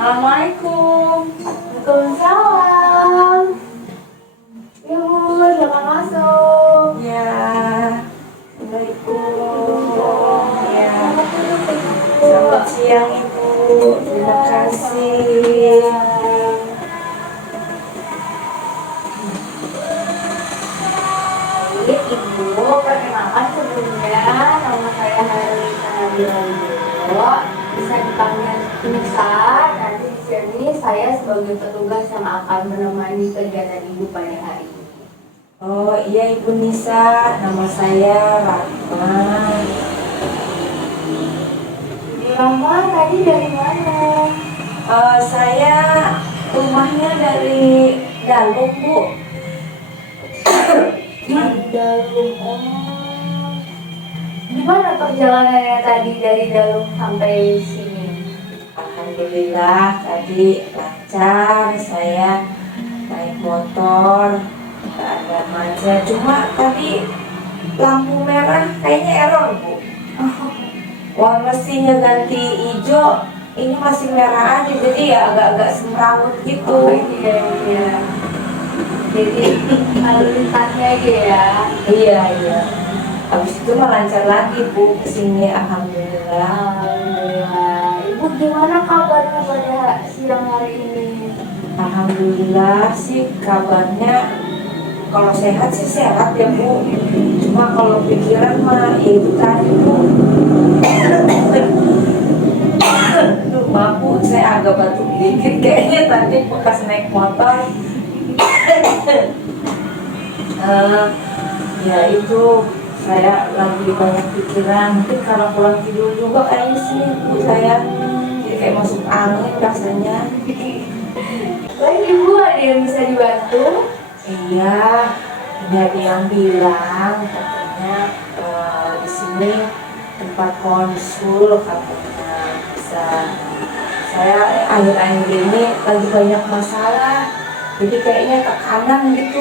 Assalamualaikum. Waalaikumsalam. Ibu, silakan masuk. Ya, Assalamualaikum. Ya, selamat siang Ibu. Terima kasih. Baik, Ibu, perkenalkan sebelumnya nama saya Harlina Nabila Wibowo. Bisa dipanggil Nisa. Nanti di sini saya sebagai petugas yang akan menemani kegiatan Ibu pada hari ini. Oh iya Ibu Nisa, nama saya Rahma. Ibu Rahma tadi dari mana? Saya rumahnya dari Dalem Bu. Dalem. Gimana perjalanannya tadi dari Dalem sampai sini? Alhamdulillah tadi lancar, saya naik motor, nggak ada macet. Cuma tadi lampu merah kayaknya error Bu. Warna mesinnya ganti hijau, ini masih merah aja, jadi ya agak-agak semrawut gitu. Oh iya iya. Jadi lalu lintasnya aja ya. Iya iya. Habis itu mah lancar lagi Bu kesini, alhamdulillah. Alhamdulillah. Ibu gimana kabarnya pada siang hari ini? Alhamdulillah sih kabarnya, kalau sehat sih sehat ya Bu. Cuma kalau pikiran mah ya itu tadi Bu. Aduh, maaf Bu, saya agak batuk dikit kayaknya tadi bekas naik motor. Ya itu, saya lagi banyak pikiran. Mungkin karena kurang tidur juga kayaknya sih Bu, saya jadi kayak masuk angin rasanya. Baik Ibu, ada yang bisa dibantu? Iya, ini ada yang bilang katanya di sini tempat konsul katanya bisa. Saya akhir-akhir ini lagi banyak masalah, jadi kayaknya tekanan gitu,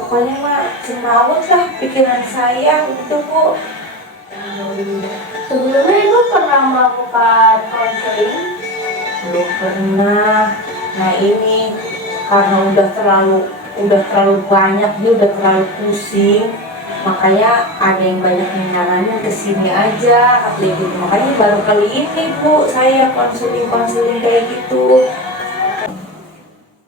pokoknya mah semrawut lah pikiran saya gitu Bu. Sebelumnya Ibu pernah melakukan konseling? Belum pernah. Nah ini karena udah terlalu banyak, dia udah terlalu pusing, makanya ada yang banyak yang nyaranin kesini aja katanya gitu. Makanya baru kali ini Bu saya konseling kayak gitu.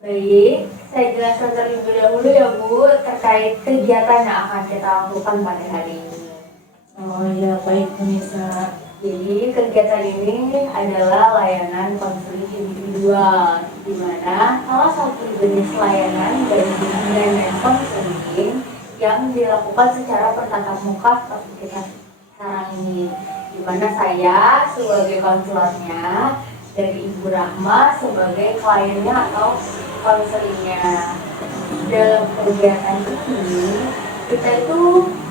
Baik, saya jelaskan terlebih dahulu ya Bu terkait kegiatan yang akan kita lakukan pada hari ini. Oh ya baik Bu Nisa. Jadi kegiatan ini adalah layanan konseling individual, di mana salah satu jenis layanan dari bimbingan dan konseling yang dilakukan secara bertatap muka seperti kita sekarang ini, di mana saya sebagai konselornya dan Ibu Rahma sebagai kliennya atau konselingnya. Dalam kegiatan ini kita itu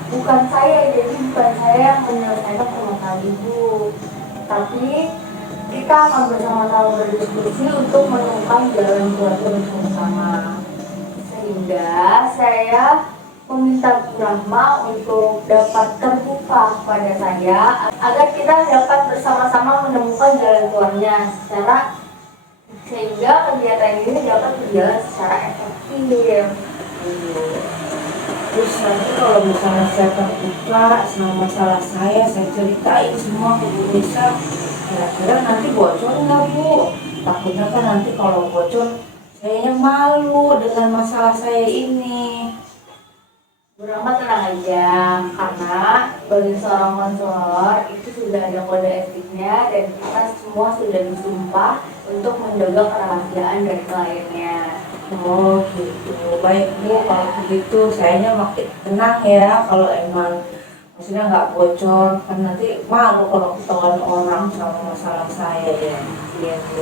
bukan saya yang menyelesaikan permasalahan Ibu, tapi kita akan bersama-sama berdiskusi untuk menemukan jalan keluar bersama. Sehingga saya meminta Bu Rahma untuk dapat terbuka kepada saya agar kita dapat bersama-sama menemukan jalan keluarnya sehingga kegiatan ini dapat berjalan secara efektif. Terus nanti kalau misalnya saya terbuka sama masalah saya ceritain semua ke Bu Nisa, kira-kira nanti bocor nggak Bu? Takutnya kan nanti kalau bocor kayaknya malu dengan masalah saya ini. Bu Rahma tenang aja, karena bagi seorang konselor itu sudah ada kode etiknya dan kita semua sudah disumpah untuk menjaga kerahasiaan dari kliennya. Oh gitu, baik Bu, kalau begitu sayanya makin tenang ya kalau emang maksudnya nggak bocor, kan nanti malu kalau ketahuan orang sama masalah saya ya. Iya Bu.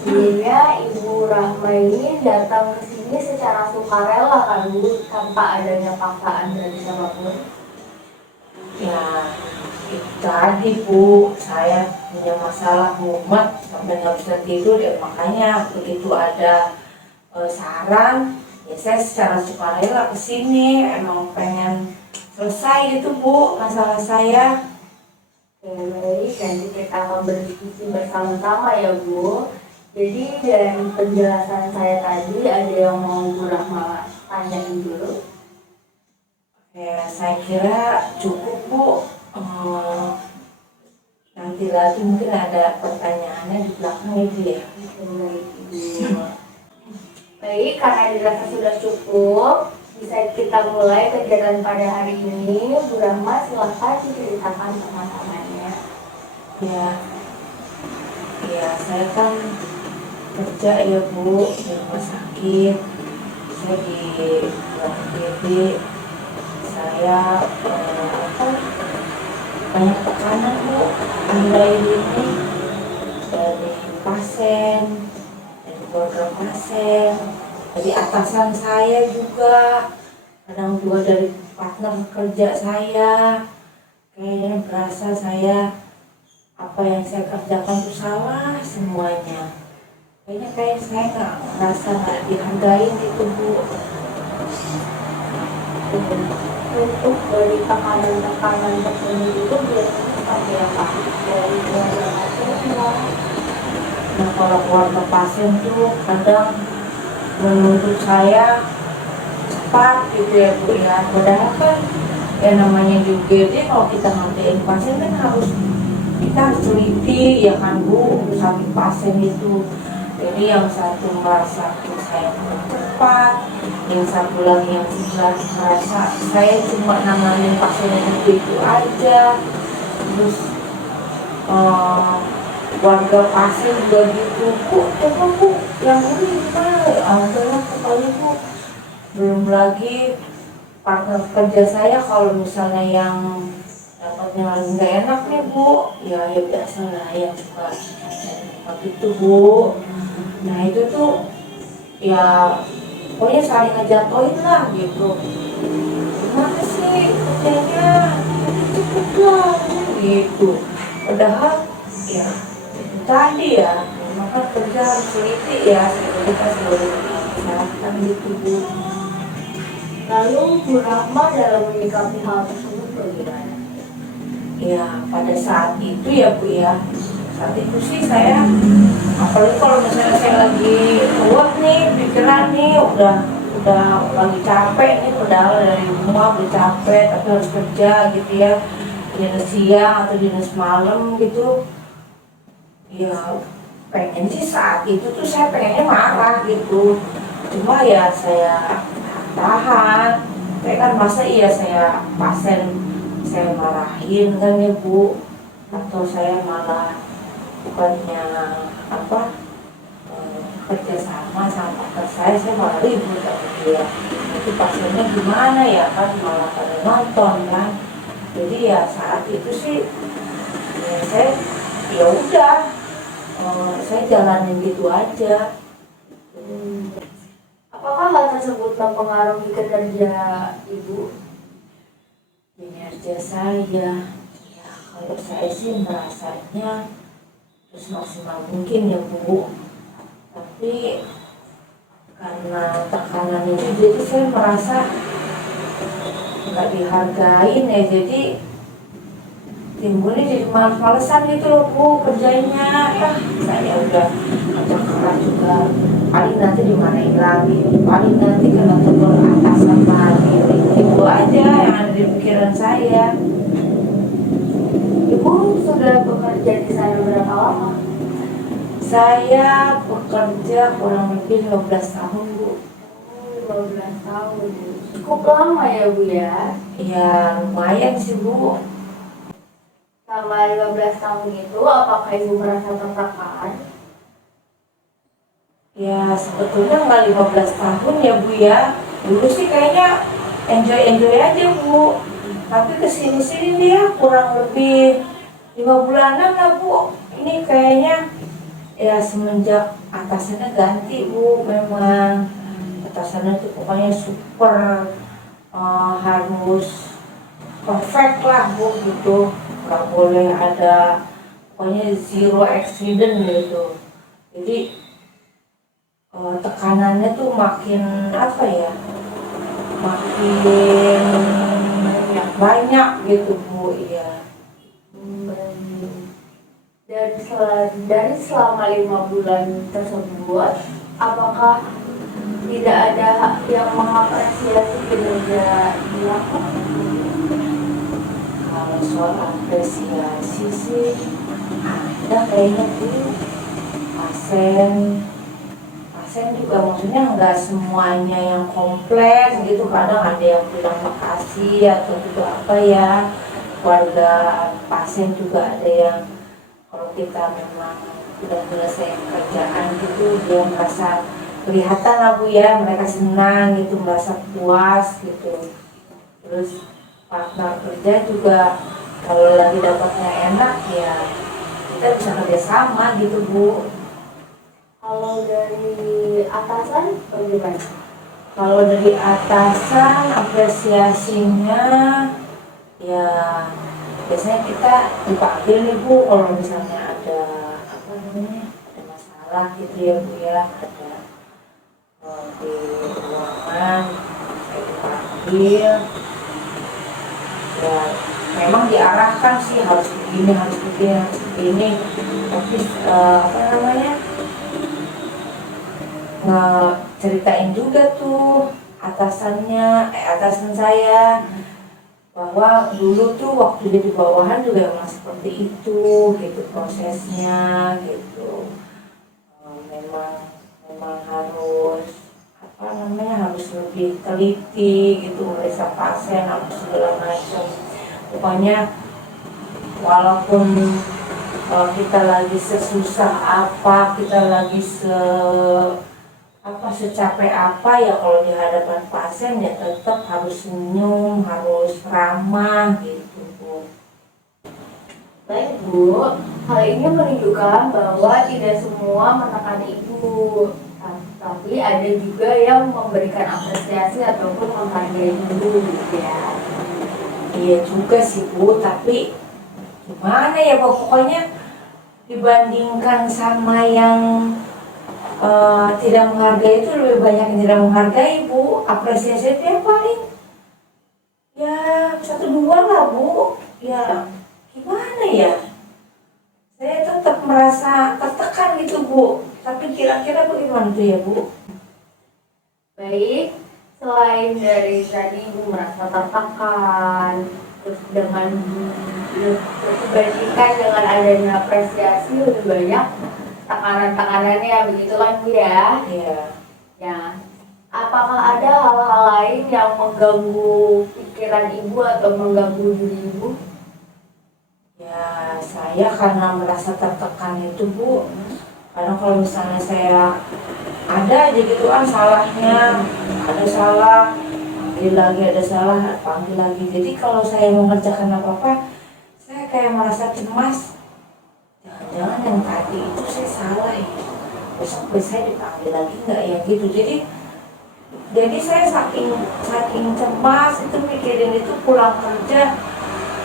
Sebenarnya Ibu Rahma ini datang ke sini secara sukarela kan Bu, tanpa adanya paksaan dari siapapun. Ya itu tadi Bu, saya punya masalah mumet sampai nggak bisa tidur ya, makanya begitu ada saran ya saya secara sukarela kesini, emang pengen selesai gitu Bu masalah saya. Oke, baik, nanti kita akan berdiskusi bersama-sama ya Bu. Jadi dari penjelasan saya tadi ada yang mau Bu Rahma tanyain dulu? Ya, saya kira cukup Bu. Nanti lagi mungkin ada pertanyaannya di belakang itu ya. Baik Ibu. Baik, karena dirasa sudah cukup, bisa kita mulai kegiatan pada hari ini. Bu Rahma silahkan diceritakan pengalamannya. Ya, ya saya kan kerja ya Bu di rumah sakit. Saya di ruang UGD. Saya banyak tekanan Bu mulai ini dari pasien, dari keluarga pasien, dari atasan saya juga, kadang juga dari partner kerja saya. Kayaknya berasa saya apa yang saya kerjakan itu salah semuanya. Kayak saya nggak merasa nggak dihargain gitu Bu. Untuk dari tekanan-tekanan tersebut itu biasanya seperti apa? Dari keluarga pasien. Nah kalau keluarga pasien tuh kadang menuntut saya cepat gitu ya Bu ya. Padahal kan ya namanya di UGD kalau kita ngerjain pasien kan kita harus teliti ya kan Bu, satu pasien itu. Jadi yang satu merasa saya kurang cepat, yang satu lagi yang sebelah merasa saya cuma nanganin pasien itu aja. Terus warga pasien juga gitu Bu, coba Bu yang ini gimana? Adalah pokoknya Bu. Belum lagi partner kerja saya kalau misalnya yang dapatnya lagi nggak enak nih Bu, ya biasa lah yang suka begitu Bu. Nah itu tuh ya pokoknya saling ngejatuhin lah gitu. Gimana sih kerjanya? Cepet lah gitu. Padahal ya tadi ya maka kerja harus teliti ya, kita selalu kesehatan gitu Bu. Lalu Bu Rahma dalam menyikapi hal tersebut bagaimana? Ya pada saat itu ya Bu ya, saat itu sih saya apalagi kalau misalnya saya lagi kuat nih pikiran nih udah lagi capek nih, padahal dari rumah udah capek tapi harus kerja gitu ya, dinas siang atau dinas malam gitu ya. Pengen sih saat itu tuh saya pengennya marah gitu, cuma ya saya tahan. Saya kan masa iya saya pasien saya marahin kan ya Bu, atau saya malah bukannya apa kerja sama partner saya malah ribut sama dia. Itu pasiennya gimana ya kan, malah pada nonton kan. Jadi ya saat itu sih ya saya ya udah saya jalanin gitu aja. Apakah hal tersebut mempengaruhi kinerja Ibu? Kinerja saya ya kalau saya sih merasanya semaksimal mungkin ya Bu, tapi karena tekanan itu jadi saya merasa nggak dihargain ya, jadi timbulnya jadi males-malesan gitu loh Bu kerjanya. Saya udah kerja keras juga, paling nanti dimarahin lagi, paling nanti kena tegur atasan lagi. Itu aja yang ada di pikiran saya. Ibu sudah bekerja di sana berapa lama? Saya bekerja kurang lebih 15 tahun Bu. 15 tahun. Cukup lama ya Bu ya? Ya lumayan sih Bu. Selama 15 tahun itu apakah Ibu merasa tertekan? Ya sebetulnya nggak 15 tahun ya Bu ya. Dulu sih kayaknya enjoy aja Bu. Tapi kesini-sini dia kurang lebih 5 bulanan lah Bu. Ini kayaknya ya semenjak atasannya ganti Bu, memang atasannya tuh pokoknya super harus perfect lah Bu gitu. Nggak boleh ada pokoknya zero accident gitu. Jadi tekanannya tuh makin apa ya, makin banyak gitu Bu ya. Baik. dari selama 5 bulan tersebut, apakah tidak ada yang mengapresiasi kinerja dia? Kalau soal apresiasi sih ada kayaknya tuh pasien juga, maksudnya nggak semuanya yang kompleks gitu, kadang ada yang bilang makasih atau juga apa ya, keluarga pasien juga ada yang kalau kita memang sudah selesai kerjaan gitu dia merasa kelihatan lah Bu ya, mereka senang gitu, merasa puas gitu. Terus partner kerja juga kalau lagi dapatnya enak ya kita bisa kerjasama gitu Bu. Kalau dari atasan bagaimana? Kalau dari atasan apresiasinya ya biasanya kita dipanggil nih Bu kalau misalnya ada apa namanya ada masalah gitu ya Bu ya, ada di ruangan saya dipanggil ya, memang diarahkan sih harus begini harus begini harus begini, tapi apa namanya ngeceritain juga tuh atasan saya bahwa dulu tuh waktu jadi bawahan juga emang seperti itu gitu prosesnya gitu. Memang harus apa namanya harus lebih teliti gitu meriksa pasien apa segala macam, pokoknya walaupun kalau kita lagi sesusah apa, kita lagi secapek apa ya, kalau di hadapan pasien ya tetap harus senyum, harus ramah gitu Bu. Baik Bu, hal ini menunjukkan bahwa tidak semua menekan Ibu, tapi ada juga yang memberikan apresiasi ataupun menghargai Ibu gitu ya. Iya juga sih Bu, tapi gimana ya Bu, pokoknya dibandingkan sama yang tidak menghargai itu lebih banyak yang tidak menghargai Bu. Apresiasi itu ya paling ya 1-2 lah Bu. Ya gimana ya, saya tetap merasa tertekan gitu Bu, tapi kira-kira bagaimana tuh ya Bu? Baik, selain dari tadi Ibu merasa tertekan, terus dengan dibandingkan dengan adanya apresiasi lebih banyak tekanan-tekanannya, begitu kan Bu ya? Iya. Ya, apakah ada hal-hal lain yang mengganggu pikiran Ibu atau mengganggu diri Ibu? Ya saya karena merasa tertekan itu Bu, karena kalau misalnya saya ada aja gitu salahnya, ada salah, panggil lagi, ada salah, panggil lagi. Jadi kalau saya mengerjakan apa-apa, saya kayak merasa cemas. Jangan-jangan yang tadi itu saya salah ya, besok saya dipanggil lagi nggak ya gitu. Jadi saya saking cemas itu mikirin itu, pulang kerja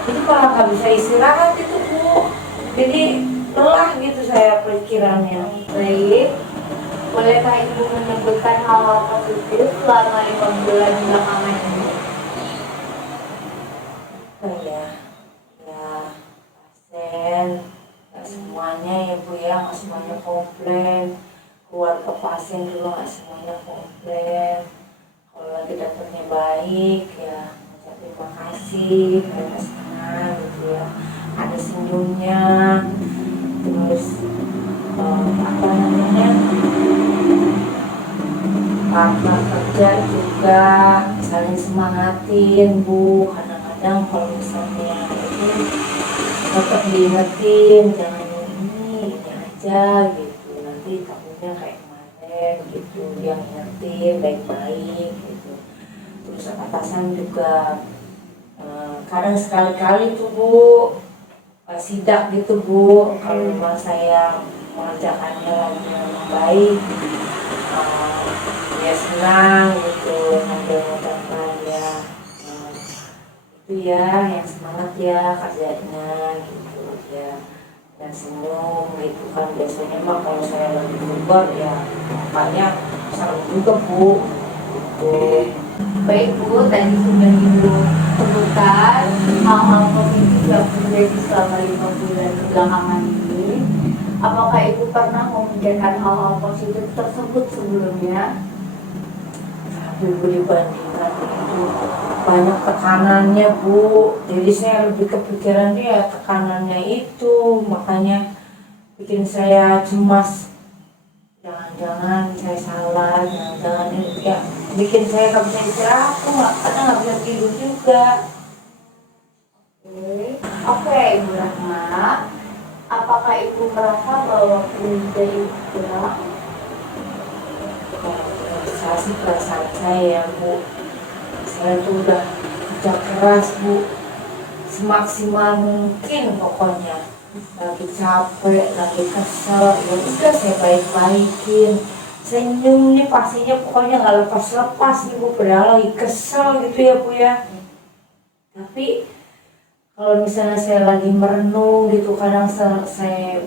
itu malah nggak bisa istirahat itu Bu. Jadi lelah gitu saya pikirannya. Baik, bolehkah Ibu menyebutkan hal-hal positif selama 5 bulan belakangan ini? Ya pasien nggak semuanya ya Bu ya, nggak semuanya komplain, keluarga pasien juga nggak semuanya komplain. Kalau lagi dapetnya baik ya terima kasih, mereka senang gitu ya, ada senyumnya. Terus apa namanya partner kerja juga saling semangatin Bu. Kadang-kadang kalau misalnya itu tetap diingetin, jangan ini aja gitu, nanti takutnya kayak kemarin gitu, yang ngertiin baik-baik gitu. Terus atasan juga kadang sekali-kali tuh Bu sidak gitu Bu, kalau memang saya mengerjakannya lagi dengan baik, ya senang gitu sambil mengucapkan ya itu ya yang semangat ya kerjanya gitu ya, dan senyum gitu kan. Biasanya mah kalau saya lagi berubah ya makanya serem juga Bu gitu. Baik Bu, tadi sudah Ibu sebutkan hal-hal positif yang terjadi selama 5 bulan belakangan ini. Apakah ibu pernah memikirkan hal-hal positif tersebut sebelumnya? Ibu dibandingkan itu banyak tekanannya Bu, jadi saya lebih kepikiran dia tekanannya itu, makanya bikin saya cemas. Jangan-jangan saya salah, jangan-jangan ini ya bikin saya nggak bisa istirahat tuh, kadang nggak bisa tidur juga. Oke, Ibu Rahma. Apakah ibu merasa bahwa kinerja ibu kurang? Saya sih perasaan saya Bu, saya tuh udah kerja keras Bu, semaksimal mungkin pokoknya. Lagi capek, lagi kesel, ya udah saya baik-baikin, senyum nih pastinya, pokoknya nggak lepas-lepas nih Bu, padahal lagi kesel gitu ya Bu ya. Tapi kalau misalnya saya lagi merenung gitu, kadang saya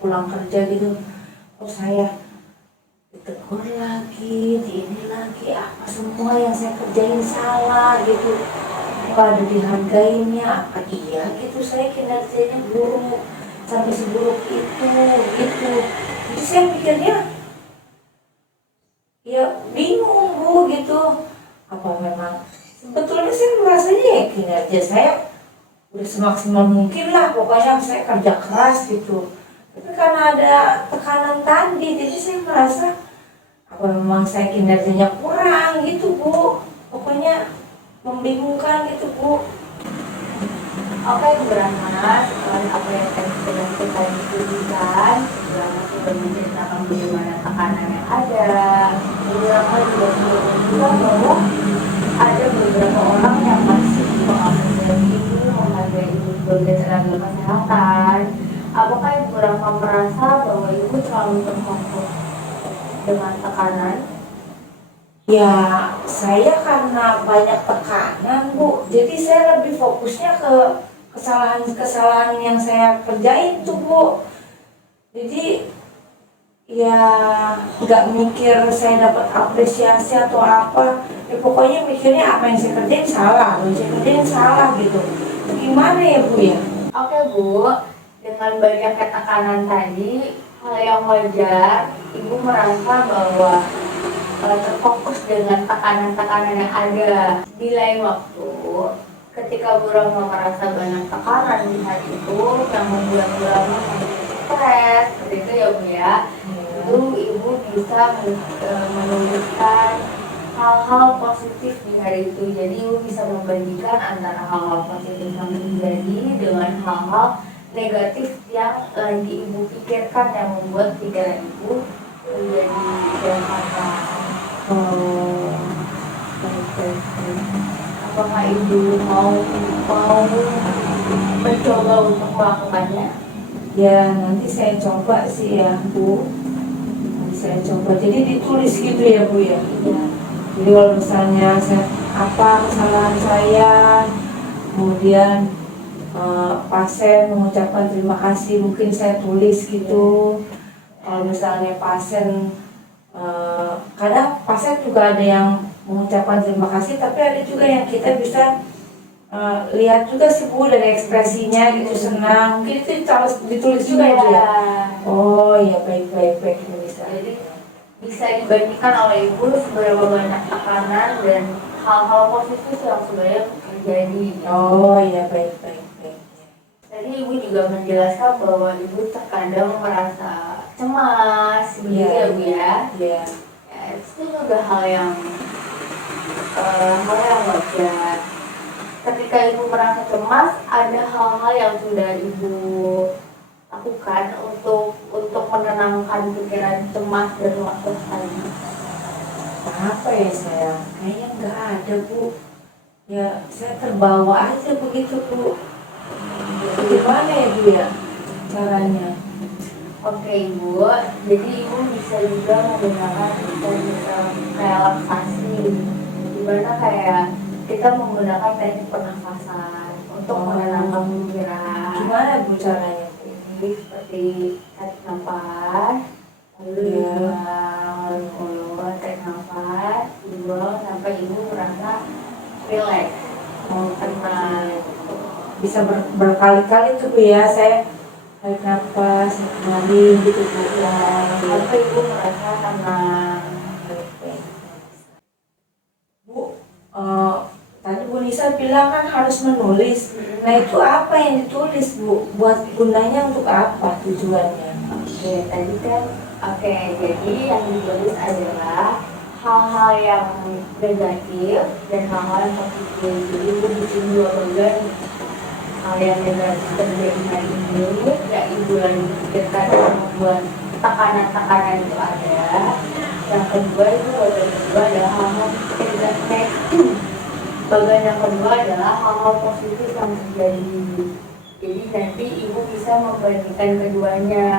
pulang kerja gitu, kok saya ditegur lagi, di ini lagi, apa semua yang saya kerjain salah gitu, kok ada dihargainnya, apa iya gitu saya kinerjanya buruk sampai seburuk itu gitu. Jadi saya pikirnya ya bingung Bu gitu, apa memang sebetulnya saya merasanya ya kinerja saya udah semaksimal mungkin lah, pokoknya saya kerja keras gitu, tapi karena ada tekanan tadi jadi saya merasa apa memang saya kinerjanya kurang gitu Bu, pokoknya membingungkan gitu Bu. Oke, Ibu Rahma, setelah apa yang tadi sudah kita diskusikan, Ibu Rahma sudah menceritakan bagaimana tekanan yang ada. Ibu Rahma juga sudah menunjukkan bahwa ada beberapa orang yang masih mengapresiasi ibu, menghargai ibu sebagai tenaga kesehatan. Apakah Ibu Rahma merasa bahwa ibu terlalu terfokus dengan tekanan? Ya saya karena banyak tekanan Bu, jadi saya lebih fokusnya ke kesalahan-kesalahan yang saya kerjain tuh Bu. Jadi ya nggak mikir saya dapat apresiasi atau apa, ya pokoknya mikirnya apa yang saya kerjain salah, apa yang saya kerjain salah gitu. Gimana ya Bu ya? Oke Bu, dengan banyaknya tekanan tadi, hal yang wajar, Ibu merasa bahwa terfokus dengan tekanan-tekanan yang ada. Di lain waktu, ketika Bu Rahma merasa banyak tekanan di hari itu yang membuat Bu Rahma stres, seperti itu ya Bu ya, itu Ibu bisa menuliskan hal-hal positif di hari itu. Jadi Ibu bisa membandingkan antara hal-hal positif yang terjadi dengan hal-hal negatif yang lagi Ibu pikirkan yang membuat pikiran Ibu menjadi berantakan. Oh, baik. Apakah Ibu mau mencoba untuk melakukannya? Ya nanti saya coba sih ya Bu, nanti saya coba. Jadi ditulis gitu ya Bu ya? Iya. Jadi kalau misalnya saya, apa kesalahan saya, kemudian pasien mengucapkan terima kasih, mungkin saya tulis gitu. Kalau misalnya pasien, kadang pasien juga ada yang mengucapkan terima kasih, tapi ada juga yang kita bisa lihat juga sih Bu dari ekspresinya gitu, senang, mungkin itu harus ditulis juga ya Bu ya? Oh ya, baik itu bisa. Jadi bisa dibandingkan oleh Ibu seberapa banyak tekanan dan hal-hal positif yang sebenarnya terjadi. Oh ya, baik. Tadi Ibu juga menjelaskan bahwa Ibu terkadang merasa cemas, begitu ya Bu ya? Iya. Ya, itu juga hal yang wajar. Ketika Ibu merasa cemas, ada hal-hal yang sudah Ibu lakukan untuk menenangkan pikiran cemas dan was-was tadi. Apa ya saya? Kayaknya nggak ada Bu. Ya saya terbawa aja begitu Bu. Gimana ya Bu ya caranya? Oke Ibu, jadi Ibu bisa juga menggunakan teknik relaksasi, dimana kayak kita menggunakan teknik pernafasan untuk menenangkan pikiran. Gimana Bu caranya? Seperti tarik nafas, lalu dibuang, lalu keluar, tarik nafas, dibuang sampai Ibu merasa rileks, tenang. Bisa berkali-kali tuh Bu ya, saya tarik nafas, kembali gitu Bu. Sampai ibu merasa tenang. Bu, tadi Bu Nisa bilang kan harus menulis. Nah itu apa yang ditulis Bu? Buat gunanya untuk apa tujuannya? Oke, tadi kan, oke, jadi yang ditulis adalah hal-hal yang negatif dan hal-hal yang positif. Jadi ibu bikin dua bagian. Hal yang negatif terjadi hari ini, ya ibu lagi pikirkan dan membuat tekanan-tekanan itu ada. Yang kedua itu bagian kedua adalah hal-hal negatif. Bagian yang kedua adalah hal-hal positif yang terjadi. Jadi nanti ibu bisa membandingkan keduanya.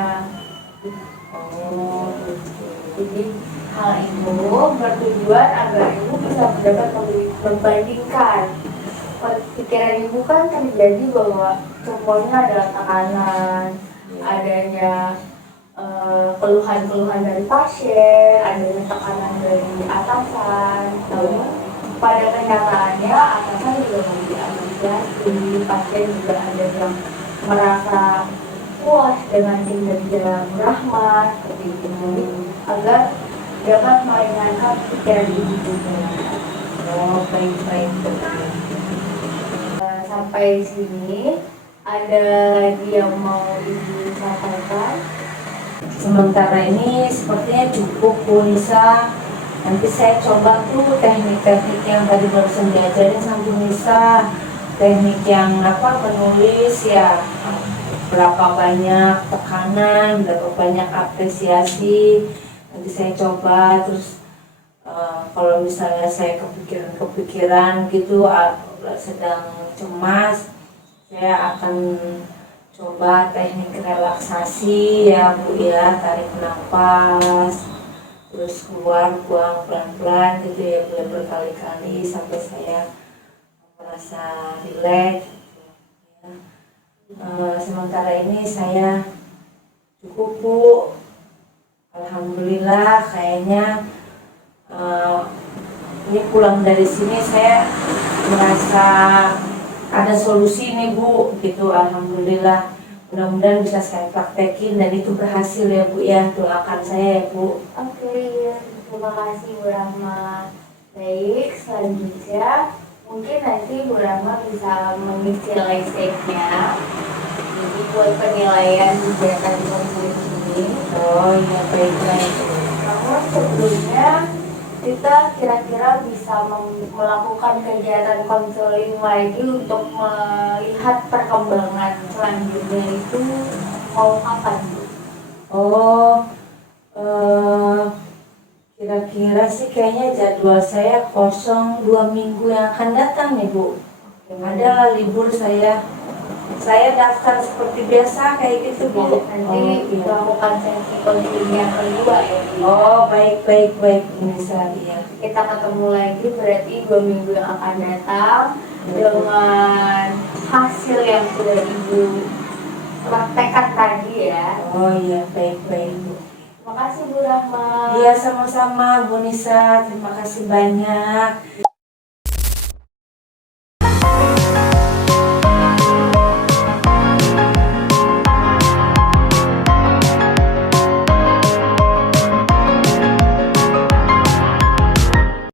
Oh, gitu. Jadi hal itu bertujuan agar ibu bisa mendapat membandingkan. Pikiran ibu kan terjadi bahwa semuanya adalah tekanan, adanya keluhan-keluhan dari pasien, adanya tekanan dari atasan. Namun pada kenyataannya atasan juga memberi apresiasi, pasien juga ada yang merasa puas dengan kinerja Bu Rahma seperti itu, agar dapat meringankan pikiran ibu juga. Oh, baik-baik. Sampai sini ada lagi yang mau ibu sampaikan? Sementara ini sepertinya cukup Bu Nisa. Nanti saya coba tuh teknik-teknik yang tadi barusan diajarin sama Bu Nisa. Teknik yang menulis ya, berapa banyak tekanan, berapa banyak apresiasi. Nanti saya coba. Terus kalau misalnya saya kepikiran gitu, sedang cemas, saya akan coba teknik relaksasi ya Bu ya, tarik nafas terus keluar, buang pelan-pelan gitu ya Bu, berkali-kali sampai saya merasa rileks ya. Sementara ini saya cukup Bu, alhamdulillah. Kayaknya ini pulang dari sini saya merasa ada solusi nih Bu gitu, alhamdulillah. Mudah-mudahan bisa saya praktekin dan itu berhasil ya Bu ya, doakan saya ya Bu. Oke, terima kasih Bu Rahma. Baik, selanjutnya mungkin nanti Bu Rahma bisa mengisi lesnya. Jadi buat penilaian kegiatan konseling ini. Oh iya, baik-baik. Namun sebelumnya kita kira-kira bisa melakukan kegiatan konseling lagi untuk melihat perkembangan selanjutnya itu mau kapan Bu? Oh, kira-kira sih kayaknya jadwal saya kosong 2 minggu yang akan datang nih Bu. Ada libur saya daftar seperti biasa kayak gitu Bu. Nanti melakukan sesi konseling yang kedua ya. Oh, baik bisa ya. Kita ketemu lagi berarti 2 minggu yang akan datang dengan hasil yang sudah ibu praktekkan tadi ya. Oh iya, baik Bu. Terima kasih Bu Rahma. Iya, sama-sama Bu Nisa, terima kasih banyak.